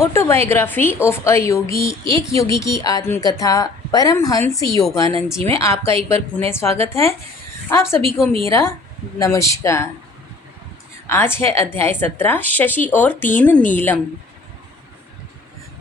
Autobiography of a योगी, एक योगी की आत्मकथा परमहंस योगानंद जी में आपका एक बार पुनः स्वागत है। आप सभी को मेरा नमस्कार। आज है अध्याय 17, शशि और 3 नीलम।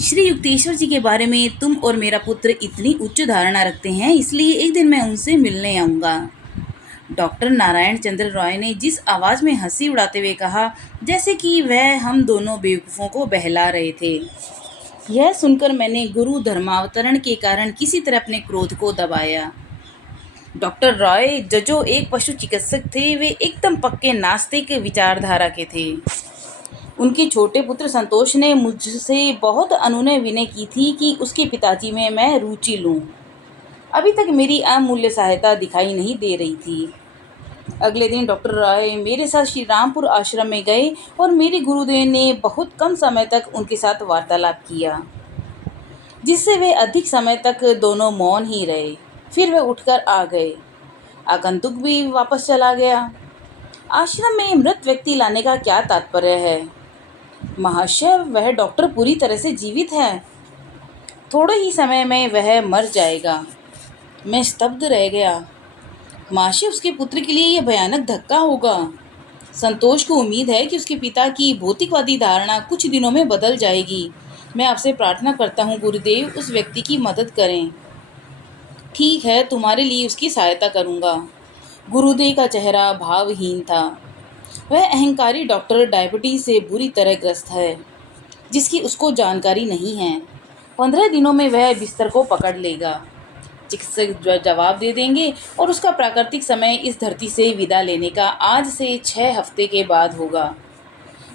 श्री युक्तेश्वर जी के बारे में तुम और मेरा पुत्र इतनी उच्च धारणा रखते हैं, इसलिए एक दिन मैं उनसे मिलने आऊँगा। डॉक्टर नारायण चंद्र रॉय ने जिस आवाज़ में हंसी उड़ाते हुए कहा, जैसे कि वह हम दोनों बेवकूफ़ों को बहला रहे थे। यह सुनकर मैंने गुरु धर्मावतरण के कारण किसी तरह अपने क्रोध को दबाया। डॉक्टर रॉय जो एक पशु चिकित्सक थे, वे एकदम पक्के नास्तिक विचारधारा के थे। उनके छोटे पुत्र संतोष ने मुझसे बहुत अनुनय विनय की थी कि उसके पिताजी में मैं रुचि लूं। अभी तक मेरी अमूल्य सहायता दिखाई नहीं दे रही थी। अगले दिन डॉक्टर रॉय मेरे साथ श्री रामपुर आश्रम में गए और मेरे गुरुदेव ने बहुत कम समय तक उनके साथ वार्तालाप किया, जिससे वे अधिक समय तक दोनों मौन ही रहे। फिर वे उठकर आ गए। आगंतुक भी वापस चला गया। आश्रम में मृत व्यक्ति लाने का क्या तात्पर्य है? महाशय, वह डॉक्टर पूरी तरह से जीवित है। थोड़े ही समय में वह मर जाएगा। मैं स्तब्ध रह गया। महाशय, उसके पुत्र के लिए यह भयानक धक्का होगा। संतोष को उम्मीद है कि उसके पिता की भौतिकवादी धारणा कुछ दिनों में बदल जाएगी। मैं आपसे प्रार्थना करता हूँ गुरुदेव, उस व्यक्ति की मदद करें। ठीक है, तुम्हारे लिए उसकी सहायता करूँगा। गुरुदेव का चेहरा भावहीन था। वह अहंकारी डॉक्टर डायबिटीज से बुरी तरह ग्रस्त है, जिसकी उसको जानकारी नहीं है। 15 दिनों में वह बिस्तर को पकड़ लेगा। चिकित्सक जवाब दे देंगे और उसका प्राकृतिक समय इस धरती से विदा लेने का आज से 6 हफ्ते के बाद होगा।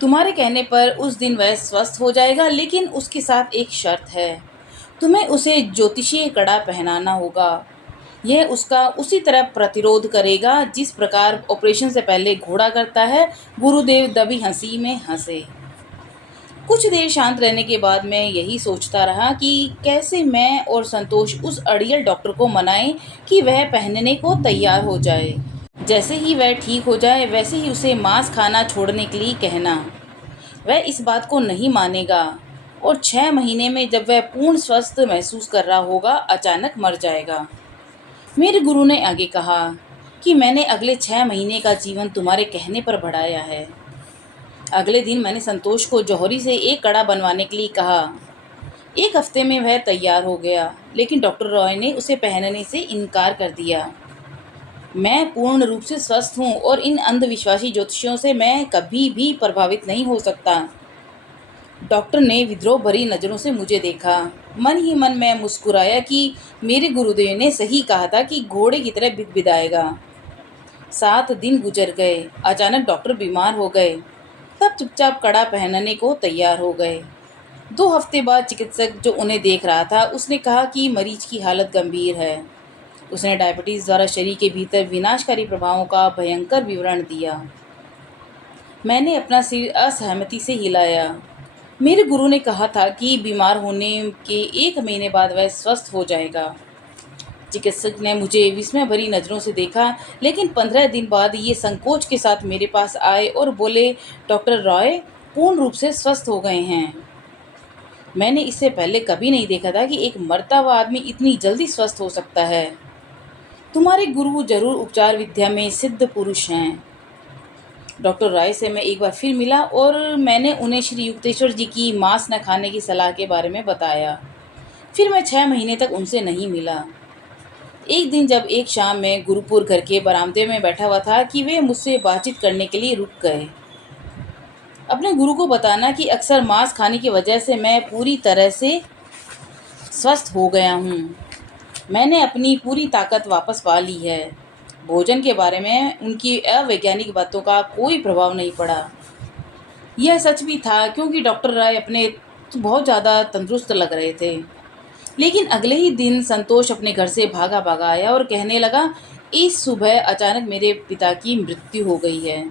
तुम्हारे कहने पर उस दिन वह स्वस्थ हो जाएगा, लेकिन उसके साथ एक शर्त है। तुम्हें उसे ज्योतिषीय कड़ा पहनाना होगा। यह उसका उसी तरह प्रतिरोध करेगा जिस प्रकार ऑपरेशन से पहले घोड़ा करता है। गुरुदेव दबी हंसी में हंसे। कुछ देर शांत रहने के बाद मैं यही सोचता रहा कि कैसे मैं और संतोष उस अड़ियल डॉक्टर को मनाएं कि वह पहनने को तैयार हो जाए। जैसे ही वह ठीक हो जाए, वैसे ही उसे मांस खाना छोड़ने के लिए कहना। वह इस बात को नहीं मानेगा और 6 महीने में जब वह पूर्ण स्वस्थ महसूस कर रहा होगा, अचानक मर जाएगा। मेरे गुरु ने आगे कहा कि मैंने अगले 6 महीने का जीवन तुम्हारे कहने पर बढ़ाया है। अगले दिन मैंने संतोष को जौहरी से एक कड़ा बनवाने के लिए कहा। 1 हफ्ते में वह तैयार हो गया, लेकिन डॉक्टर रॉय ने उसे पहनने से इनकार कर दिया। मैं पूर्ण रूप से स्वस्थ हूँ और इन अंधविश्वासी ज्योतिषियों से मैं कभी भी प्रभावित नहीं हो सकता। डॉक्टर ने विद्रोह भरी नज़रों से मुझे देखा। मन ही मन मैं मुस्कुराया कि मेरे गुरुदेव ने सही कहा था कि घोड़े की तरह बिदबिदाएगा। 7 दिन गुजर गए। अचानक डॉक्टर बीमार हो गए। तब चुपचाप कड़ा पहनने को तैयार हो गए। 2 हफ्ते बाद चिकित्सक जो उन्हें देख रहा था, उसने कहा कि मरीज की हालत गंभीर है। उसने डायबिटीज़ द्वारा शरीर के भीतर विनाशकारी प्रभावों का भयंकर विवरण दिया। मैंने अपना सिर असहमति से हिलाया। मेरे गुरु ने कहा था कि बीमार होने के 1 महीने बाद वह स्वस्थ हो जाएगा। चिकित्सक ने मुझे विस्मय भरी नज़रों से देखा, लेकिन 15 दिन बाद ये संकोच के साथ मेरे पास आए और बोले, डॉक्टर रॉय पूर्ण रूप से स्वस्थ हो गए हैं। मैंने इससे पहले कभी नहीं देखा था कि एक मरता हुआ आदमी इतनी जल्दी स्वस्थ हो सकता है। तुम्हारे गुरु जरूर उपचार विद्या में सिद्ध पुरुष हैं। डॉक्टर रॉय से मैं एक बार फिर मिला और मैंने उन्हें श्री युक्तेश्वर जी की मांस न खाने की सलाह के बारे में बताया। फिर मैं 6 महीने तक उनसे नहीं मिला। एक दिन जब एक शाम में गुरुपुर घर के बरामदे में बैठा हुआ था कि वे मुझसे बातचीत करने के लिए रुक गए। अपने गुरु को बताना कि अक्सर मांस खाने की वजह से मैं पूरी तरह से स्वस्थ हो गया हूँ। मैंने अपनी पूरी ताकत वापस पा ली है। भोजन के बारे में उनकी अवैज्ञानिक बातों का कोई प्रभाव नहीं पड़ा। यह सच भी था, क्योंकि डॉक्टर राय अपने बहुत ज़्यादा तंदुरुस्त लग रहे थे। लेकिन अगले ही दिन संतोष अपने घर से भागा भागा आया और कहने लगा, इस सुबह अचानक मेरे पिता की मृत्यु हो गई है।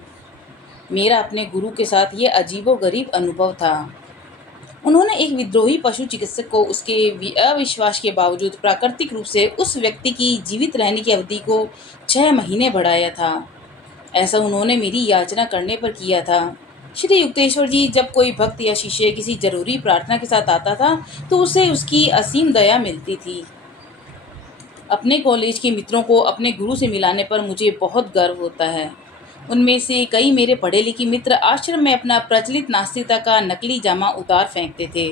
मेरा अपने गुरु के साथ ये अजीबोगरीब अनुभव था। उन्होंने एक विद्रोही पशु चिकित्सक को उसके अविश्वास के बावजूद प्राकृतिक रूप से उस व्यक्ति की जीवित रहने की अवधि को 6 महीने बढ़ाया था। ऐसा उन्होंने मेरी याचना करने पर किया था। श्री युक्तेश्वर जी, जब कोई भक्त या शिष्य किसी जरूरी प्रार्थना के साथ आता था तो उसे उसकी असीम दया मिलती थी। अपने कॉलेज के मित्रों को अपने गुरु से मिलाने पर मुझे बहुत गर्व होता है। उनमें से कई मेरे पढ़े लिखे मित्र आश्रम में अपना प्रचलित नास्तिकता का नकली जामा उतार फेंकते थे।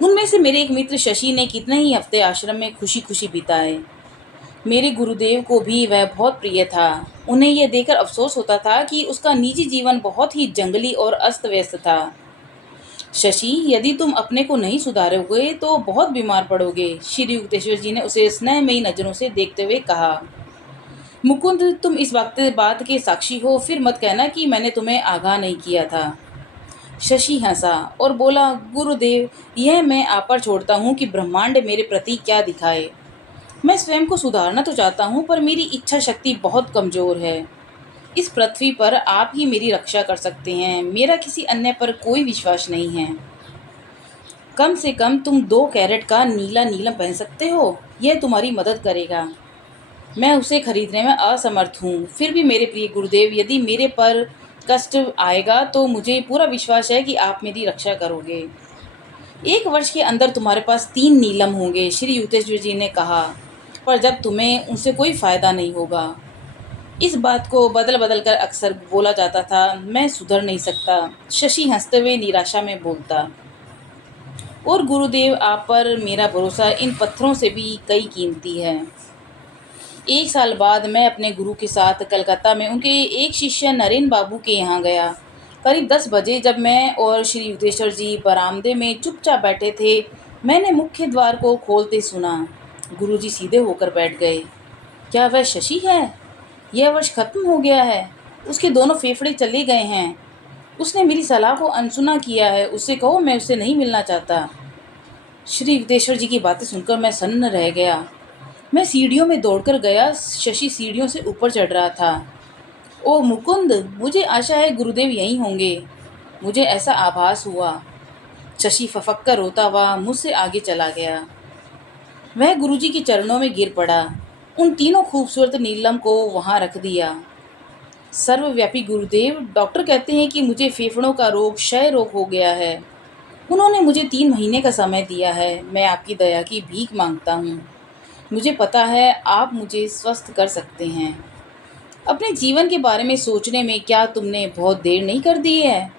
उनमें से मेरे एक मित्र शशि ने कितने ही हफ्ते आश्रम में खुशी खुशी बिताए। मेरे गुरुदेव को भी वह बहुत प्रिय था। उन्हें यह देखकर अफसोस होता था कि उसका निजी जीवन बहुत ही जंगली और अस्त व्यस्त था। शशि, यदि तुम अपने को नहीं सुधारोगे तो बहुत बीमार पड़ोगे, श्री युक्तेश्वर जी ने उसे स्नेहमयी नजरों से देखते हुए कहा। मुकुंद, तुम इस वक्त बात के साक्षी हो, फिर मत कहना कि मैंने तुम्हें आगाह नहीं किया था। शशि हंसा और बोला, गुरुदेव, यह मैं आप पर छोड़ता हूँ कि ब्रह्मांड मेरे प्रति क्या दिखाए। मैं स्वयं को सुधारना तो चाहता हूँ, पर मेरी इच्छा शक्ति बहुत कमजोर है। इस पृथ्वी पर आप ही मेरी रक्षा कर सकते हैं। मेरा किसी अन्य पर कोई विश्वास नहीं है। कम से कम तुम 2 कैरेट का नीला नीलम पहन सकते हो, यह तुम्हारी मदद करेगा। मैं उसे खरीदने में असमर्थ हूँ। फिर भी मेरे प्रिय गुरुदेव, यदि मेरे पर कष्ट आएगा तो मुझे पूरा विश्वास है कि आप मेरी रक्षा करोगे। 1 वर्ष के अंदर तुम्हारे पास 3 नीलम होंगे, श्री युक्तेश्वर जी ने कहा, पर जब तुम्हें उनसे कोई फायदा नहीं होगा। इस बात को बदल बदल कर अक्सर बोला जाता था, मैं सुधर नहीं सकता, शशि हंसते हुए निराशा में बोलता। और गुरुदेव, आप पर मेरा भरोसा इन पत्थरों से भी कई कीमती है। 1 साल बाद मैं अपने गुरु के साथ कलकत्ता में उनके एक शिष्य नरेन बाबू के यहाँ गया। करीब 10 बजे जब मैं और श्री युक्तेश्वर जी बरामदे में चुपचाप बैठे थे, मैंने मुख्य द्वार को खोलते सुना। गुरुजी सीधे होकर बैठ गए। क्या वह शशि है? यह वर्ष खत्म हो गया है। उसके दोनों फेफड़े चले गए हैं। उसने मेरी सलाह को अनसुना किया है। उससे कहो मैं उससे नहीं मिलना चाहता। श्री युक्तेश्वर जी की बातें सुनकर मैं सन्न रह गया। मैं सीढ़ियों में दौड़कर गया। शशि सीढ़ियों से ऊपर चढ़ रहा था। ओ मुकुंद, मुझे आशा है गुरुदेव यहीं होंगे। मुझे ऐसा आभास हुआ। शशि फफक कर रोता हुआ मुझसे आगे चला गया। वह गुरुजी के चरणों में गिर पड़ा। उन तीनों खूबसूरत नीलम को वहां रख दिया। सर्वव्यापी गुरुदेव, डॉक्टर कहते हैं कि मुझे फेफड़ों का रोग, क्षय रोग हो गया है। उन्होंने मुझे 3 महीने का समय दिया है। मैं आपकी दया की भीख मांगता हूँ। मुझे पता है आप मुझे स्वस्थ कर सकते हैं। अपने जीवन के बारे में सोचने में क्या तुमने बहुत देर नहीं कर दी है?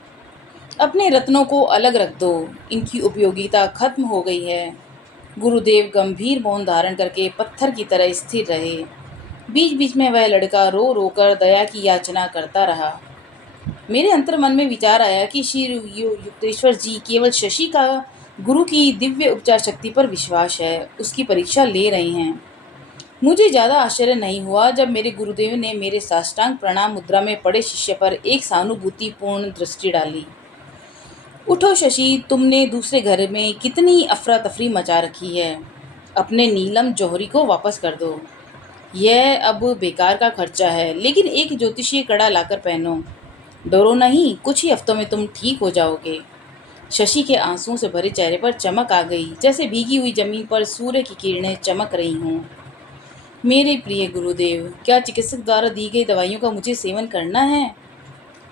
अपने रत्नों को अलग रख दो, इनकी उपयोगिता खत्म हो गई है। गुरुदेव गंभीर मौन धारण करके पत्थर की तरह स्थिर रहे। बीच बीच में वह लड़का रो रो कर दया की याचना करता रहा। मेरे अंतर्मन में विचार आया कि श्री युक्तेश्वर जी केवल शशि का गुरु की दिव्य उपचार शक्ति पर विश्वास है, उसकी परीक्षा ले रहे हैं। मुझे ज़्यादा आश्चर्य नहीं हुआ जब मेरे गुरुदेव ने मेरे साष्टांग प्रणाम मुद्रा में पड़े शिष्य पर एक सहानुभूतिपूर्ण दृष्टि डाली। उठो शशि, तुमने दूसरे घर में कितनी अफरा तफरी मचा रखी है। अपने नीलम जौहरी को वापस कर दो। यह अब बेकार का खर्चा है, लेकिन एक ज्योतिषीय कड़ा लाकर पहनो। डरो नहीं, कुछ ही हफ्तों में तुम ठीक हो जाओगे। शशि के आंसुओं से भरे चेहरे पर चमक आ गई, जैसे भीगी हुई जमीन पर सूर्य की किरणें चमक रही हों। मेरे प्रिय गुरुदेव, क्या चिकित्सक द्वारा दी गई दवाइयों का मुझे सेवन करना है?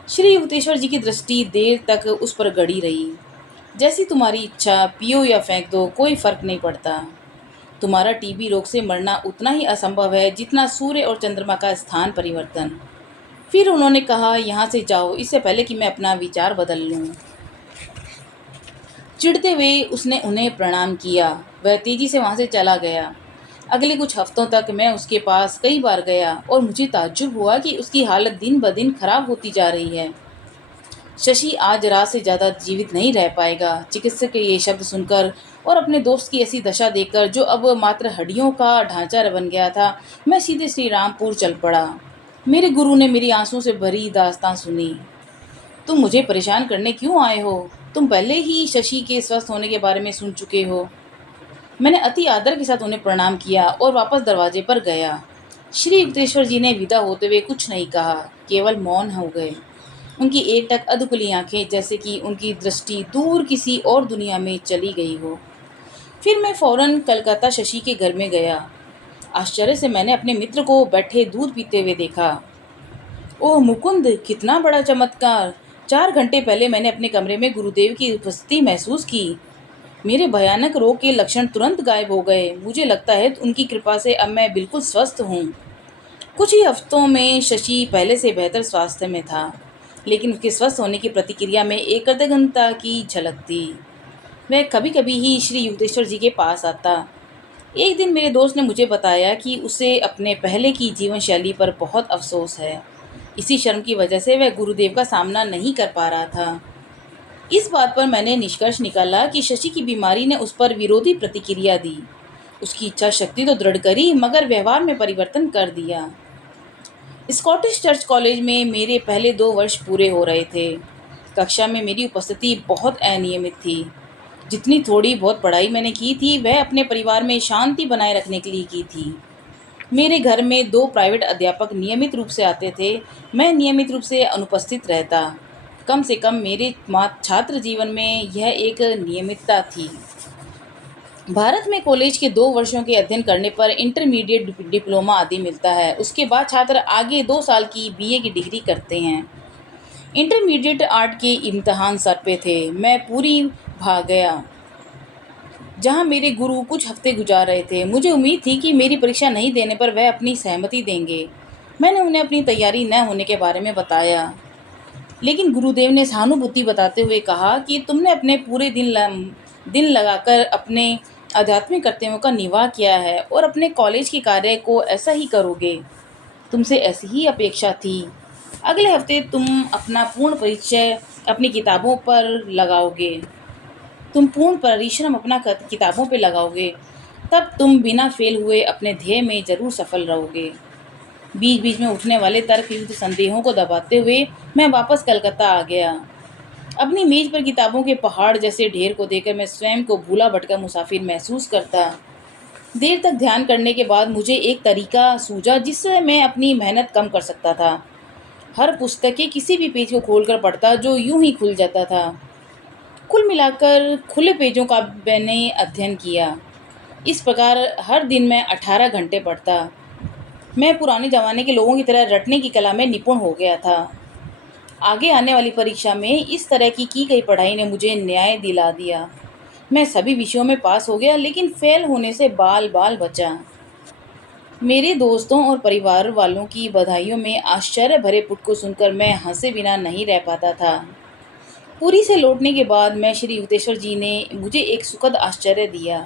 श्री युक्तेश्वर जी की दृष्टि देर तक उस पर गड़ी रही। जैसी तुम्हारी इच्छा, पियो या फेंक दो, कोई फर्क नहीं पड़ता। तुम्हारा टीबी रोग से मरना उतना ही असंभव है जितना सूर्य और चंद्रमा का स्थान परिवर्तन। फिर उन्होंने कहा, यहाँ से जाओ, इससे पहले कि मैं अपना विचार बदल लूँ। चिढ़ते हुए उसने उन्हें प्रणाम किया। वह तेजी से वहाँ से चला गया। अगले कुछ हफ्तों तक मैं उसके पास कई बार गया और मुझे ताज्जुब हुआ कि उसकी हालत दिन ब दिन खराब होती जा रही है। शशि आज रात से ज़्यादा जीवित नहीं रह पाएगा। चिकित्सक के ये शब्द सुनकर और अपने दोस्त की ऐसी दशा देखकर, जो अब मात्र हड्डियों का ढांचा बन गया था, मैं सीधे श्री रामपुर चल पड़ा। मेरे गुरु ने मेरी आंसुओं से भरी दास्तां सुनी। तुम मुझे परेशान करने क्यों आए हो? तुम पहले ही शशि के स्वस्थ होने के बारे में सुन चुके हो। मैंने अति आदर के साथ उन्हें प्रणाम किया और वापस दरवाजे पर गया। श्री युक्तेश्वर जी ने विदा होते हुए कुछ नहीं कहा, केवल मौन हो गए। उनकी एकटक अधकुली आंखें जैसे कि उनकी दृष्टि दूर किसी और दुनिया में चली गई हो। फिर मैं फौरन कलकत्ता शशि के घर में गया। आश्चर्य से मैंने अपने मित्र को बैठे दूध पीते हुए देखा। ओह मुकुंद, कितना बड़ा चमत्कार! 4 घंटे पहले मैंने अपने कमरे में गुरुदेव की उपस्थिति महसूस की। मेरे भयानक रोग के लक्षण तुरंत गायब हो गए। मुझे लगता है उनकी कृपा से अब मैं बिल्कुल स्वस्थ हूँ। कुछ ही हफ्तों में शशि पहले से बेहतर स्वास्थ्य में था, लेकिन उसके स्वस्थ होने की प्रतिक्रिया में एक कृतज्ञता की झलक थी। वह कभी कभी ही श्री युक्तेश्वर जी के पास आता। एक दिन मेरे दोस्त ने मुझे बताया कि उसे अपने पहले की जीवन शैली पर बहुत अफसोस है। इसी शर्म की वजह से वह गुरुदेव का सामना नहीं कर पा रहा था। इस बात पर मैंने निष्कर्ष निकाला कि शशि की बीमारी ने उस पर विरोधी प्रतिक्रिया दी। उसकी इच्छा शक्ति तो दृढ़ करी, मगर व्यवहार में परिवर्तन कर दिया। स्कॉटिश चर्च कॉलेज में मेरे पहले 2 वर्ष पूरे हो रहे थे। कक्षा में मेरी उपस्थिति बहुत अनियमित थी। जितनी थोड़ी बहुत पढ़ाई मैंने की थी, वह अपने परिवार में शांति बनाए रखने के लिए की थी। मेरे घर में 2 प्राइवेट अध्यापक नियमित रूप से आते थे। मैं नियमित रूप से अनुपस्थित रहता। कम से कम मेरे छात्र जीवन में यह एक नियमितता थी। भारत में कॉलेज के 2 वर्षों के अध्ययन करने पर इंटरमीडिएट डिप्लोमा आदि मिलता है। उसके बाद छात्र आगे 2 साल की बीए की डिग्री करते हैं। इंटरमीडिएट आर्ट के इम्तिहान सर पे थे। मैं पूरी भाग गया, जहां मेरे गुरु कुछ हफ्ते गुजार रहे थे। मुझे उम्मीद थी कि मेरी परीक्षा नहीं देने पर वह अपनी सहमति देंगे। मैंने उन्हें अपनी तैयारी न होने के बारे में बताया, लेकिन गुरुदेव ने सहानुभूति बताते हुए कहा कि तुमने अपने पूरे दिन लगाकर अपने आध्यात्मिक कर्तव्यों का निर्वाह किया है और अपने कॉलेज के कार्य को ऐसा ही करोगे। तुमसे ऐसी ही अपेक्षा थी। अगले हफ्ते तुम अपना पूर्ण परिचय अपनी किताबों पर लगाओगे। तुम पूर्ण परिश्रम अपना किताबों पर लगाओगे, तब तुम बिना फेल हुए अपने ध्येय में जरूर सफल रहोगे। बीच बीच में उठने वाले तर्कयुक्त संदेहों को दबाते हुए मैं वापस कलकत्ता आ गया। अपनी मेज पर किताबों के पहाड़ जैसे ढेर को देखकर मैं स्वयं को भूला भटका मुसाफिर महसूस करता। देर तक ध्यान करने के बाद मुझे एक तरीका सूझा जिससे मैं अपनी मेहनत कम कर सकता था। हर पुस्तक के किसी भी पेज को खोलकर पढ़ता, जो यूं ही खुल जाता था। कुल मिलाकर खुले पेजों का मैंने अध्ययन किया। इस प्रकार हर दिन मैं 18 घंटे पढ़ता। मैं पुराने ज़माने के लोगों की तरह रटने की कला में निपुण हो गया था। आगे आने वाली परीक्षा में इस तरह की गई पढ़ाई ने मुझे न्याय दिला दिया। मैं सभी विषयों में पास हो गया, लेकिन फेल होने से बाल बाल बचा। मेरे दोस्तों और परिवार वालों की बधाइयों में आश्चर्य भरे पुट को सुनकर मैं हंसे बिना नहीं रह पाता था। पुरी से लौटने के बाद मैं श्री युक्तेश्वर जी ने मुझे एक सुखद आश्चर्य दिया।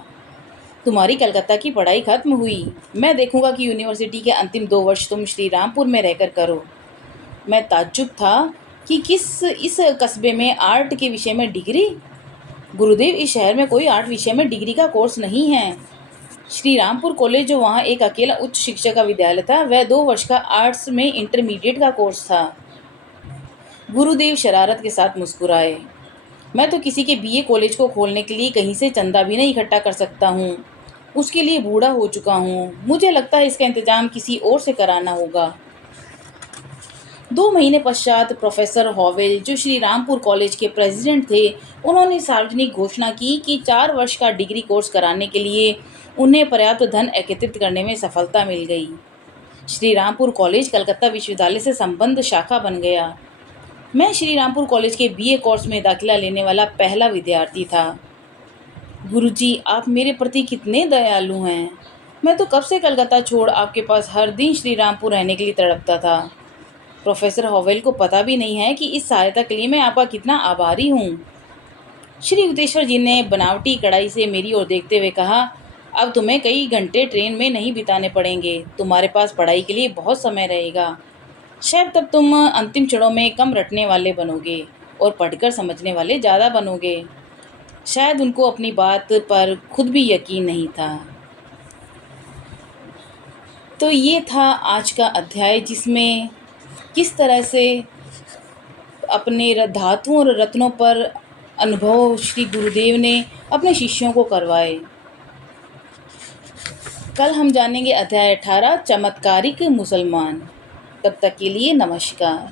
तुम्हारी कलकत्ता की पढ़ाई खत्म हुई। मैं देखूंगा कि यूनिवर्सिटी के अंतिम 2 वर्ष तुम श्री रामपुर में रहकर करो। मैं ताज्जुब था कि इस कस्बे में आर्ट के विषय में डिग्री। गुरुदेव, इस शहर में कोई आर्ट विषय में डिग्री का कोर्स नहीं है। श्री रामपुर कॉलेज, जो वहाँ एक अकेला उच्च शिक्षा का विद्यालय था, वह 2 वर्ष का आर्ट्स में इंटरमीडिएट का कोर्स था। गुरुदेव शरारत के साथ मुस्कुराए। मैं तो किसी के बीए कॉलेज को खोलने के लिए कहीं से चंदा भी नहीं इकट्ठा कर सकता हूँ। उसके लिए बूढ़ा हो चुका हूँ। मुझे लगता है इसका इंतजाम किसी और से कराना होगा। 2 महीने पश्चात प्रोफेसर हॉवेल, जो श्री रामपुर कॉलेज के प्रेसिडेंट थे, उन्होंने सार्वजनिक घोषणा की कि 4 वर्ष का डिग्री कोर्स कराने के लिए उन्हें पर्याप्त धन एकत्रित करने में सफलता मिल गई। श्री रामपुर कॉलेज कलकत्ता विश्वविद्यालय से संबद्ध शाखा बन गया। मैं श्री रामपुर कॉलेज के बीए कोर्स में दाखिला लेने वाला पहला विद्यार्थी था। गुरुजी, आप मेरे प्रति कितने दयालु हैं। मैं तो कब से कलकत्ता छोड़ आपके पास हर दिन श्री रामपुर रहने के लिए तड़पता था। प्रोफेसर हॉवेल को पता भी नहीं है कि इस सहायता के लिए मैं आपका कितना आभारी हूँ। श्री युक्तेश्वर जी ने बनावटी कड़ाई से मेरी ओर देखते हुए कहा, अब तुम्हें कई घंटे ट्रेन में नहीं बिताने पड़ेंगे। तुम्हारे पास पढ़ाई के लिए बहुत समय रहेगा। शायद तब तुम अंतिम क्षणों में कम रटने वाले बनोगे और पढ़कर समझने वाले ज़्यादा बनोगे। शायद उनको अपनी बात पर खुद भी यकीन नहीं था। तो ये था आज का अध्याय, जिसमें किस तरह से अपने धातुओं और रत्नों पर अनुभव श्री गुरुदेव ने अपने शिष्यों को करवाए। कल हम जानेंगे अध्याय 18, चमत्कारिक मुसलमान। तब तक के लिए नमस्कार।